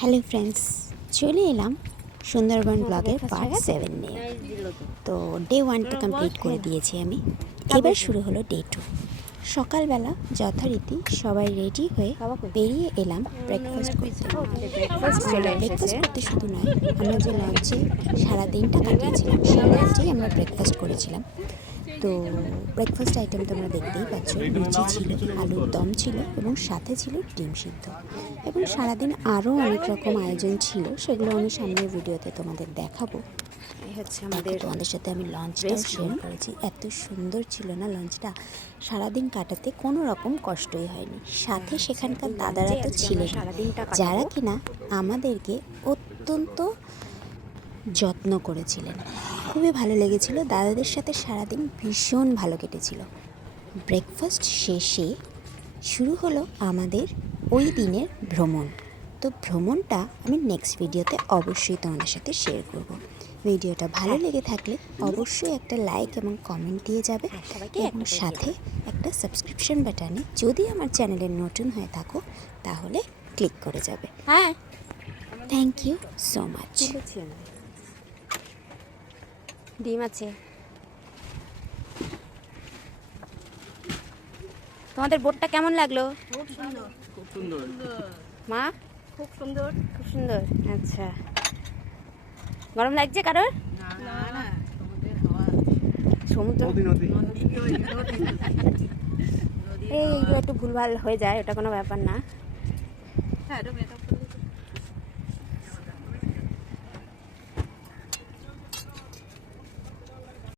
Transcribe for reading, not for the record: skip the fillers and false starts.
Hello friends, চলে এলাম সুন্দরবন ব্লগের পার্ট 7 নিয়ে। তো ডে 1 তো কমপ্লিট করে দিয়েছি আমি। এবার শুরু হলো ডে 2। সকালবেলা যথারীতি সবাই রেডি হয়ে বেরিয়ে এলাম ব্রেকফাস্ট করতে। ব্রেকফাস্ট করতে শুধু নয়, আমরা যে লঞ্চে সারাদিনটা কাটিয়েছিলাম সেই লঞ্চেই আমরা ব্রেকফাস্ট করেছিলাম। তো ব্রেকফাস্ট আইটেম তোমরা দেখতেই পাচ্ছ, লুচি ছিল, আলুর দম ছিল এবং সাথে ছিল ডিম সিদ্ধ। এবং সারাদিন আরও অনেক রকম আয়োজন ছিল, সেগুলো আমি সামনের ভিডিওতে তোমাদের দেখাবো। এই হচ্ছে তোমাদের সাথে আমি লঞ্চটাও শেয়ার করেছি। এত সুন্দর ছিল না লঞ্চটা, সারাদিন কাটাতে কোনো রকম কষ্টই হয়নি। সাথে সেখানকার দাদারা তো ছিলেন, যারা কিনা আমাদেরকে অত্যন্ত যত্ন করেছিলেন। খুবই ভালো লেগেছিল, দাদাদের সাথে সারাদিন ভীষণ ভালো কেটেছিল। ব্রেকফাস্ট শেষে শুরু হলো আমাদের ওই দিনের ভ্রমণ। তো ভ্রমণটা আমি নেক্সট ভিডিওতে অবশ্যই তোমাদের সাথে শেয়ার করব। ভিডিওটা ভালো লেগে থাকলে অবশ্যই একটা লাইক এবং কমেন্ট দিয়ে যাবে, এবং সাথে একটা সাবস্ক্রিপশন বাটনে যদি আমার চ্যানেলের নতুন হয়ে থাকো তাহলে ক্লিক করে যাবে। হ্যাঁ, থ্যাংক ইউ সো মাচ। ডিম আছে। তোমাদের বোটটা কেমন লাগলো? খুব সুন্দর, খুব সুন্দর মা, খুব সুন্দর। খুব সুন্দর। আচ্ছা, গরম লাগছে কারোর? না না, তোমাদের হাওয়া সমুদ্র এইগুলো একটু ভুলভাল হয়ে যায়, ওটা কোনো ব্যাপার না। হ্যাঁ,